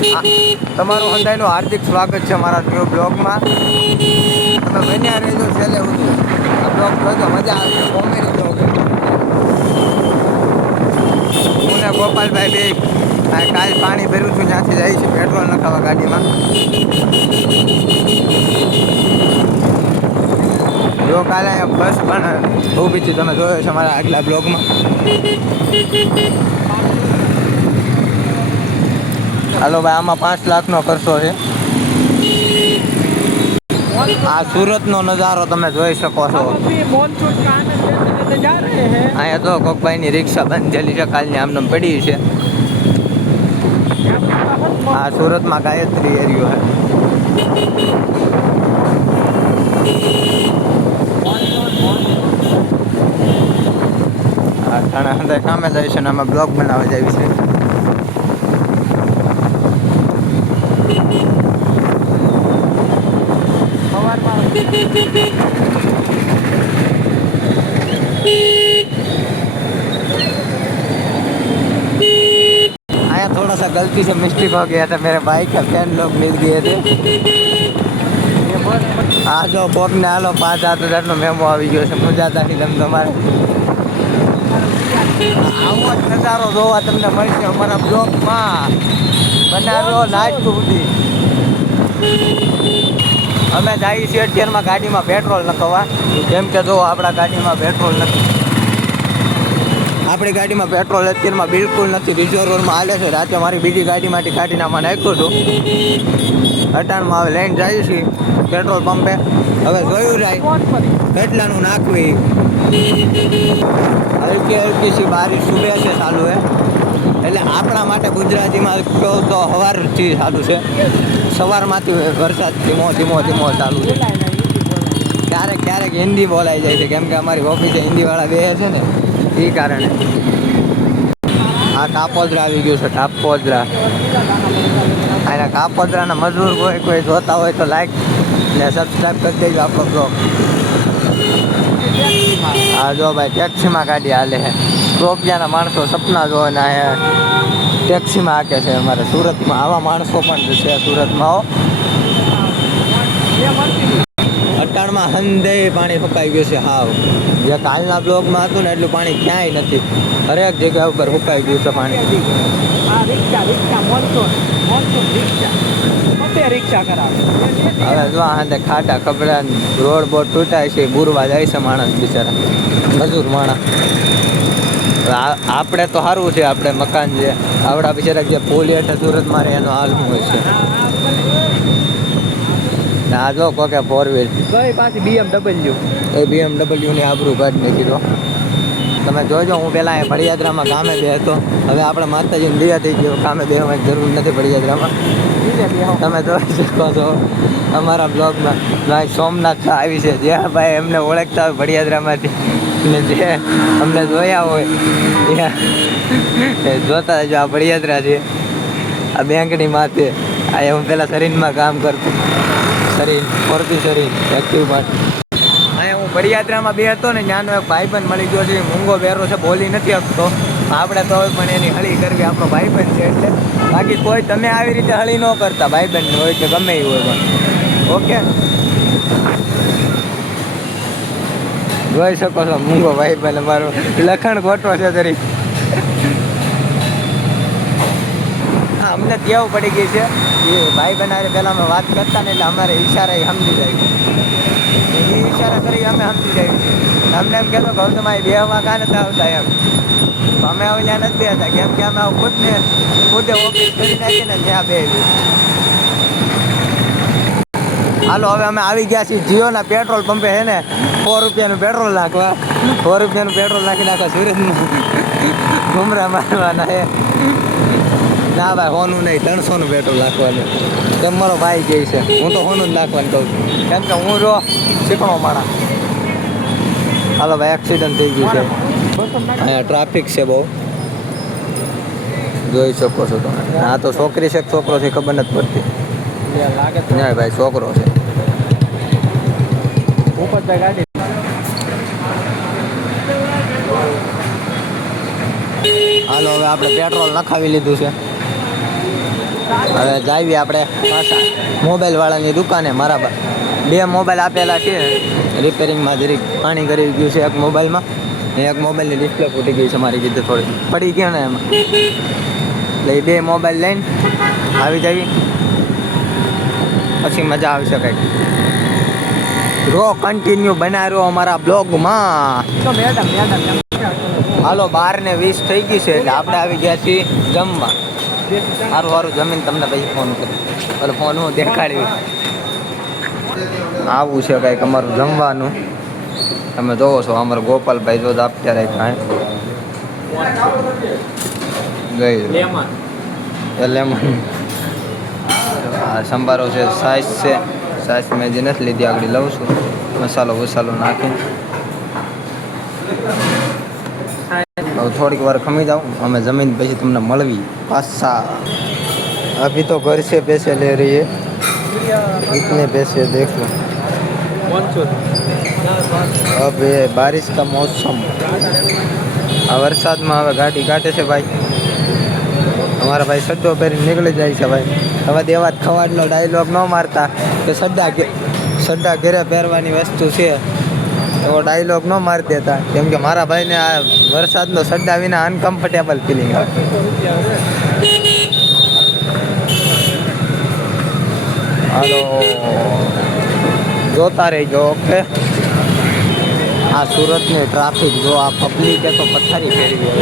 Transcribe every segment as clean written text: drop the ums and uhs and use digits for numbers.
તમારું હંધાઈનું હાર્દિક સ્વાગત છે મારા ન્યૂ બ્લોગમાં. તમે બન્યા રહેજો છેલ્લે સુધી. આ બ્લોગ જોજો, મજા આવશે. Comedy blog. હું ને ગોપાલભાઈ બે કાલ પાણી ભર્યું છું, ત્યાંથી જાય છે પેટ્રોલ નખાવા ગાડીમાં. જો કાલે અહીંયા બસ પણ ઊભી હતી, તમે જોયો છે મારા આગલા બ્લોગમાં. હાલો ભાઈ, આમાં 5 લાખનો ખર્ચો છે. આ સુરતનો નજારો તમે જોઈ શકો છો. અહીંયા તો કોકભાઈની રિક્ષા બંધ થયેલી છે, કાલની આમને પડી છે. આ સુરતમાં ગાયત્રી એરિયો છે. આ ઘણા બધા કામે જાય છે ને આમાં બ્લોગ બનાવવા જાય છે. आया थोड़ा सा गलती से मिस्टेक हो गया था, मेरे भाई का फैन लोग मिल गए थे. आ जाओ बोक ने आलो 5000 નો મેમો આવી ગયો છે. મુજાતા ફિલ્મ તમારે આવો જ નજારો જોવા તમને મળશે અમારા બ્લોગમાં. બનાવ્યો લાસ્ટ સુધી. અમે જઈએ છીએ અત્યારમાં ગાડીમાં પેટ્રોલ નખાવવા. કેમ કે જો આપણા ગાડીમાં પેટ્રોલ નથી. આપણી ગાડીમાં પેટ્રોલ અત્યારમાં બિલકુલ નથી. રિઝર્વરમાં હાલે છે. રાતે મારી બીજી ગાડીમાંથી કાઢીને આમાં નાખ્યું હતું. અટાણમાં હવે લઈને જઈએ છીએ પેટ્રોલ પંપે. હવે જોયું જાય કેટલાનું નાખવી. હલકી હલકી સી બારિશ સુબહ છે ચાલુ હે. એટલે આપણા માટે ગુજરાતીમાં કહો તો સવારથી ચાલુ છે. સવારમાંથી વરસાદ ધીમો ધીમો ધીમો ચાલુ છે. ક્યારેક ક્યારેક હિન્દી બોલાઈ જાય છે, કેમ કે અમારી ઓફિસે હિન્દીવાળા બે છે ને, એ કારણે. આ કાપોદરા આવી ગયું છે. કાપોદરા. અને કાપોદરાના મજૂર કોઈ જોતા હોય તો લાઈક ને સબસ્ક્રાઈબ કરી દેજો આપણો બ્લોગ. હા જો ભાઈ, ટેક્સીમાં ગાડી હાલે છે. રૂપિયાના માણસો સપના જોવે ને ટેક્સીમાં હાકે છે. અમારે સુરતમાં આવા માણસો પણ છે. સુરતમાં અટાણમાં હંધે પાણી ફૂંકાઈ ગયું છે. હાવ જે કાલના બ્લોગમાં હતું ને એટલું પાણી ક્યાંય નથી. હરેક જગ્યા ઉપર ફૂંકાઈ ગયું છે પાણી. હવે જો આ ખાટા ખબડા રોડ બોડ તૂટાય છે. બુરવા જાય છે માણસ બિચારા, મજૂર માણસ. આપણે તો સારું છે, આપણે મકાન છે. આવડા બિચારા જે પુલ હેઠળ સુરતમાં રહે એનો હાલ શું હોય છે. આ જો કોકે 4 વ્હીલ કઈ પાછી BMW. એ BMW ની આબરૂ કાઢી નાખી દો. તમે જોજો, હું પહેલાં અહીંયા ભડિયાદરામાં ગામે બે હતો. હવે આપણે માતાજીને દયા થઈ ગયો, ગામે બેસવાની જરૂર નથી ભડિયાદરામાં. તમે જોઈ શકો છો અમારા બ્લોગમાં ભાઈ સોમનાથ આવી છે. જે ભાઈ એમને ઓળખતા હોય ભડિયાદરામાંથી ને જે અમને જોયા હોય ત્યાં જોતા જો આ ભડિયાદરા છે. આ બેંકની માથે આ હું પહેલાં શરીરમાં કામ કરતો. શરીર ફરતી શરીર એક્ટિવ માટે. અહીંયા હું ભડિયાદરામાં બે હતો ને, ત્યાંનો એક ભાઈબંધ મળી ગયો છે. મૂંગો બેરો છે, બોલી નથી શકતો. આપણે તો હોય પણ એની હળી કરવી આપણો ભાઈબંધ છે એટલે. બાકી કોઈ તમે આવી રીતે હળી ન કરતા, ભાઈબંધ હોય કે ગમે એ હોય પણ. ઓકે, જોઈ શકો છો મૂંગો ભાઈબંધ અમારો. લખણ ખોટો છે તરી. હા, અમને ટેવ પડી ગઈ છે એ ભાઈબંધ હારે પહેલાં અમે વાત કરતા ને એટલે અમારે ઈશારા એ સમજી જાય. એ ઈશારા કરી અમે સમજી જાય. અમને એમ કહેતો કે તમારી બેહવા કાં નથી આવતા એમ. અમે હવે ત્યાં નથી બેસતા, કેમ કે અમે ખુદે ઓફિસ કરી નાખીએ ને ત્યાં બે. હાલો, હવે અમે આવી ગયા છીએ જીઓના પેટ્રોલ પંપે. છે ને 4 રૂપિયાનું પેટ્રોલ નાખવા. 4 રૂપિયાનું પેટ્રોલ નાખી નાખવા સુરતમાં ઘુમરા મારવાના હે. ના ભાઈ, હોનું નહીં, 300નું પેટ્રોલ નાખવાનું. તેમ મારો ભાઈ કહે છે. હું તો હોનું જ નાખવાનું કહું છું, કેમ કે હું જો શીખણો માણા. હાલો ભાઈ, એક્સિડન્ટ થઈ ગયું છે. અહીંયા ટ્રાફિક છે બહુ, જોઈ શકો છો તમે. આ તો છોકરી છે કે છોકરો છે ખબર નથી પડતી. ના ભાઈ, છોકરો છે. હાલો, હવે આપણે પેટ્રોલ નખાવી લીધું છે. હવે જાવી આપણે પાછા મોબાઈલ વાળાની દુકાને. મારા બે મોબાઈલ આપેલા છે રિપેરિંગમાં, જરીક પાણી કરી ગયું છે એક મોબાઈલમાં, ને એક મોબાઈલની ડિસ્પ્લે ફૂટી ગઈ છે મારી કીધું થોડી પડી ગયો ને એમાં, એટલે એ બે મોબાઈલ લઈને આવી જવી પછી મજા આવશે કંઈક. રો કન્ટિન્યુ બનાવી રહ્યો અમારા બ્લોગમાં. હાલો 12:20 થઈ ગઈ છે એટલે આપણે આવી ગયા છીએ જમવા. સારું સારું જમીન તમને પછી ફોન કરું, એટલે ફોન હું દેખાડ્યું. આવું છે કંઈક અમારું જમવાનું. તમે જોવો છો અમારા ગોપાલભાઈ જો આપતા રાખ્યા જોઈ લેમન. આ સંભારો છે, સાઈઝ છે, સાઈઝ મેં જે નથી લીધી આગળ લઉં છું. મસાલો વસાલો નાખીને હવે થોડીક વાર ખમી જાઉં, અમે જમીન પછી તમને મળવી પાછા. અભી તો ઘર से पैसे ले रही है, कितने पैसे देख लो. अब ये बारिश का मौसम, આ વરસાદમાં હવે ગાડી કાઢે છે ભાઈ. અમારા ભાઈ સડ્ડો પહેરીને નીકળી જાય છે ભાઈ. હવે દેવાત ખવાડનો ડાયલોગ ન મારતા કે સડ્ડા ઘેરે પહેરવાની વસ્તુ છે, એવો ડાયલોગ ન મારી દેતા, કેમ કે મારા ભાઈને આ વરસાદનો સડ્ડા વિના અનકમ્ફર્ટેબલ ફિલિંગ આવે. હાલો જોતા રહેજો. ઓકે, આ સુરતની ટ્રાફિક જો, આ પબ્લિકે તો પથ્થરી ફેરવી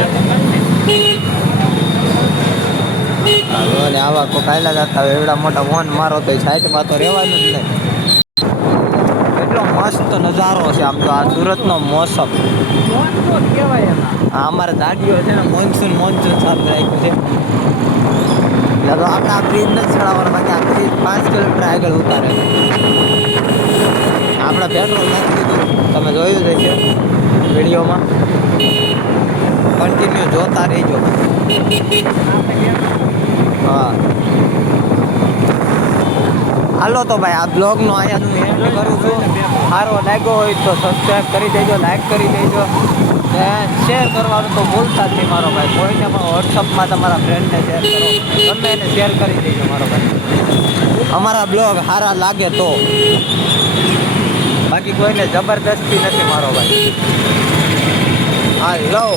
ને આવા કોઈ કાયલા જતા હોય એવડા મોટા ફોન મારો તો સાઈડમાં તો રહેવાનું જ નહીં. એટલો મસ્ત નજારો છે આમ તો આ સુરતનો મોસમ. આ અમારા દાડીઓ છે ને મોન્સૂન ચાલુ રાખ્યું છે. એટલે તો આપણે આ બ્રિજ નથી ચડાવવાનો, બાકી આ બ્રિજ 5 કિલોમીટર આગળ ઉતારે. આપણે પેટ્રોલ નાખી દીધું, તમે જોયું જ છે વિડીયોમાં. કન્ટિન્યુ જોતા રહીજો. હા હાલો તો ભાઈ, આ બ્લોગનો અહીંયા હું એન્ડ કરું છું. સારો લાગ્યો હોય તો સબસ્ક્રાઈબ કરી દેજો, લાઈક કરી દેજો, ને શેર કરવાનું તો ભૂલતા જ નહીં મારો ભાઈ. કોઈને પણ વોટ્સઅપમાં તમારા ફ્રેન્ડને શેર કરો, તમે એને શેર કરી દેજો મારો ભાઈ. અમારા બ્લોગ સારા લાગે તો, બાકી કોઈને જબરદસ્તી નથી મારો ભાઈ. હાલો.